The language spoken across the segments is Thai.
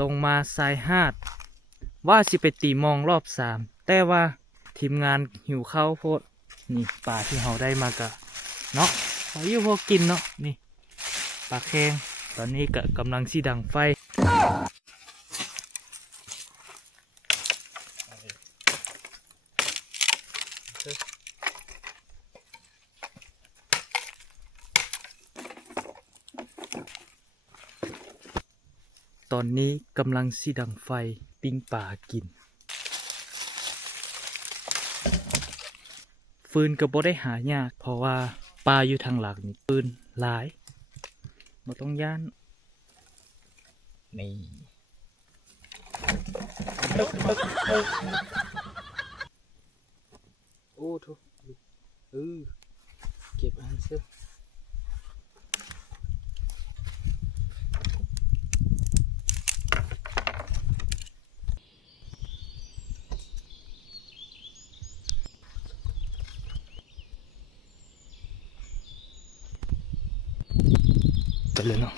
ลงมาทรายหาดว่าสิไปตีมองรอบสามแต่ว่าทีมงานหิวข้าวโพดนี่ปลาที่เราได้มากะเนาะเขาอยู่พอกินเนาะนี่ปลาแข็งตอนนี้ก็กำลังสีดังไฟตอนนี้กำลังสีดังไฟปิ้งปลากินฟืนก็บ่ได้หายากเพราะว่าปลาอยู่ทางหลังนี่ฟืนหลายบ่ต้องย่านนี่โอ้ทุกเก็บอันเสื้อไปเลยเนาะ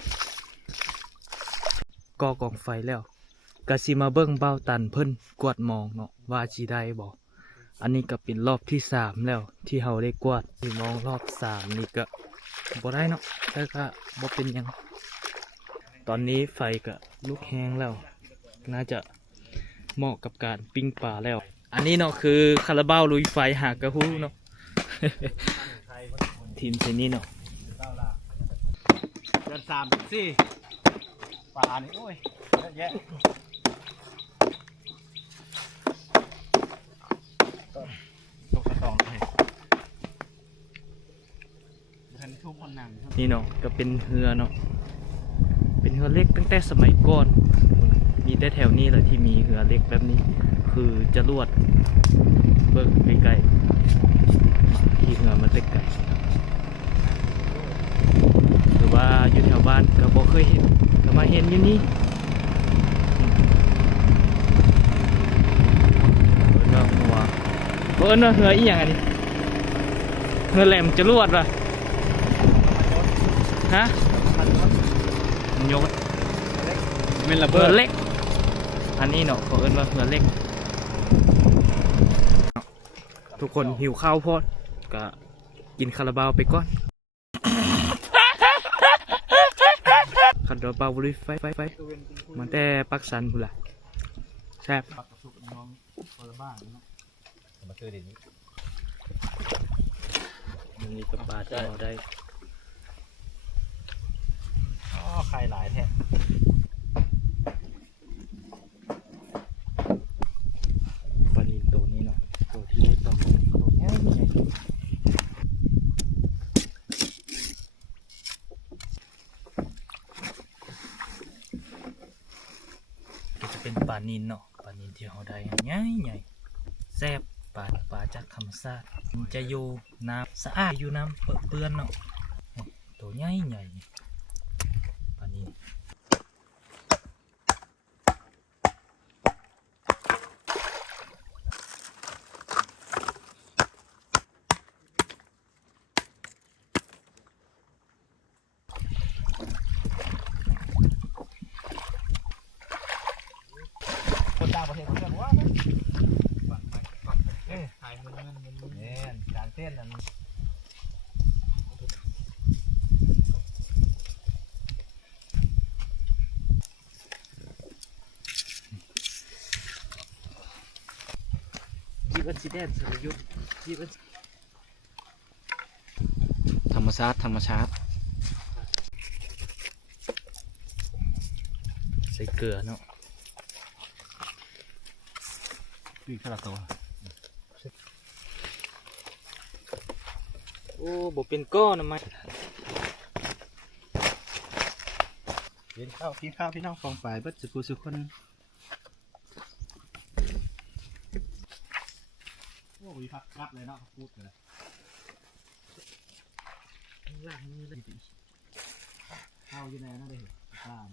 ก่อกองไฟแล้วกะสิมาเบิ่งเบ้าตันเพิ่นกวาดมองเนาะว่าสิได้บ่อันนี้ก็เป็นรอบที่3แล้วที่เฮาได้กวาดที่มองรอบ3นี่ก็บ่ได้เนาะแต่ก็บ่เป็นหยังตอนนี้ไฟก็ลุกแห้งแล้วน่าจะเหมาะกับการปิ้งปลาแล้วอันนี้เนาะคือคาราบาวลุยไฟหากระหู้เนาะ ทีมเซนี่เนาะเดือน3 4ปลานี่โอ้ยเยอะแยะตกกระตองเลยท่านทุกคนนั่งนี่เนาะก็เป็นเรือเนาะเป็นเรือเล็กตั้งแต่สมัยก่อนมีแต่แถวนี้แหละที่มีเรือเล็กแบบนี้คือจรวดเบิกไกลๆที่เรือมันเล็กไกลหรือว่าอยู่แถวบ้านก็บ่เคยเห็นก็มาเห็นอยู่นี่เนาะหัวเบิ่นเนาะเรืออีหยังอันนี้เรือแหลมจรวดว่ะฮะยกเป็นระ เรื เบิ อ ด เล็กอันนี้เนาะเขาเอิ้นว่าเรือเล็กทุกคนหิวข้าวโพดก็กินคาราบาวไปก่อนคาราบาวลุยไฟมันแต่ปักสันพุ่นล่ะแซ่บปักกระสุนน้องคนละบ้านเนาะมาซื้อเดี๋ยวนี้นี่ก็ปลาที่เราได้อ๋อไข่หลายแท้ปลานิลตัวนี้เนาะตัวที่ได้ต้องตัวใหญ่ก็จะเป็นปลานิลเนาะปลานิลที่เราได้ใหญ่แซ่บปลาจากธรรมชาติมันจะอยู่น้ำสะอาดอยู่น้ำเปื้อนเนาะตัวใหญ่ปลานิลคนต่างประเทศเขาเรียกว่าถ่ายมันเนี่ยการเต้นนั้นจีบันสีแดงสรยุทธ์จีบันธรรมชาติใส่เกลือเนาะปีกขนาดตัวโอ้บ่เป็นก้อนนะมั้ยกินข้าวพี่น้องฟองฝ่ายเบิดสุคนโอ้ยพักรับเลยเนาะพูดเลยล่างนี่เลยข้าวอยู่ไหนนะเด็กข้าว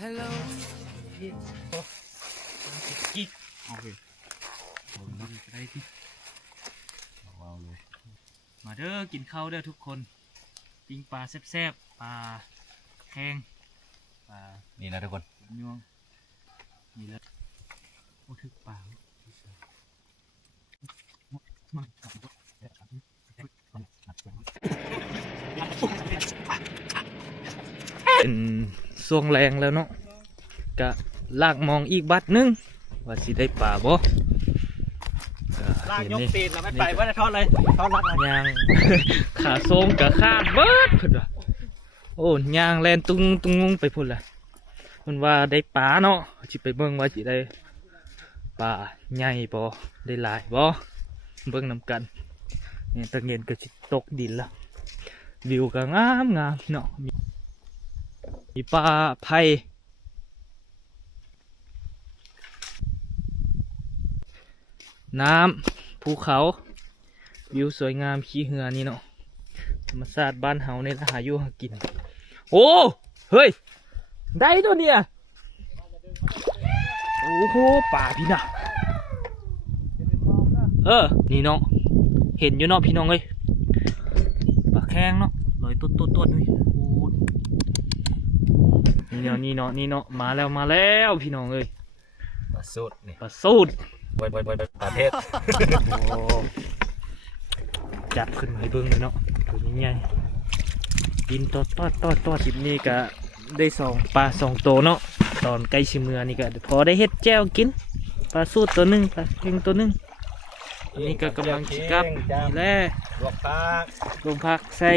Hello กิ๊กโอเคผมต้องได้ที่ว้าวเลยมาเด้อกินข้าวเด้อทุกคนปิ้งปลาแซ่บๆปลาแห้ง ลา นี่นะทุกคน ย่วงนี่แล้วโอ้ถึกปลาเป็นช่วงแรงแล้วเนาะกะลากมองอีกบัดนึงว่าสิได้ปลาบ่ ลากยกตีนเราไม่ไปว่าจะทอดเลยทอดรักเลย ยาง ขาโซงกับขาดเบิดพุ่นว่ะโอ้ยางแลนตุงตุงงไปพุ่นล่ะเพิ่นว่าได้ปลาเนาะสิไปเบิ่งว่าสิได้ปลาใหญ่บ่ได้หลายบ่เบิ่งนำกันเนี่ยตะเงินก็สิตกดินละวิวก็งามงามเนาะมีปลาไผ่น้ำภูเขาวิวสวยงามขี้เหือนี่เนาะธรรมชาติบ้านเฮาเนี่ยหาอยู่หากินโอ้เฮ้ยได้ตัวเนี่ยโอ้โหป่าพี่น่ะนี่เนาะเห็นอยู่เนาะพี่น้องเอ้ยปลาแข้งเนาะลอยต้นๆนี่โอ้นี่เนาะมาแล้วพี่น้องเอ้ย ปลาสูตรนี่ ปลาสูตร บอยปลาเทศ โอ้จับขึ้นมาให้เบิ่งเลยเนาะตัวนี้ใหญ่กินตอดจิบนี่ก็ได้ปลาสองตัวเนาะตอนใกล้ชิเมือนี่ก็พอได้เฮ็ดแจ่วกินปลาสูตรตัวหนึ่งปลาเค็งตัวหนึ่งอันนี้ก็กำลังจิกลับนี่แหละ ลวกผัก ลงผักใส่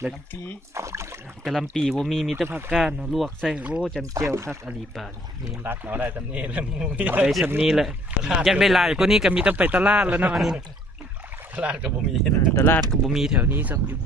แล้ว น้ำปี กะหล่ำปีบ่มีแต่ผักกาดเนาะลวกใส่โอ้จำแจ่วคักอลีปลานี่ ตักเอาได้ตำนี้แล้วมู ได้สำนี้แหละอยากได้หลายกว่านี้ก็มีต้องไปตลาดแล้วเนาะอันนี้ ตลาดกับบุมี ตลาดก็บ่มีแถวนี้สักอยู่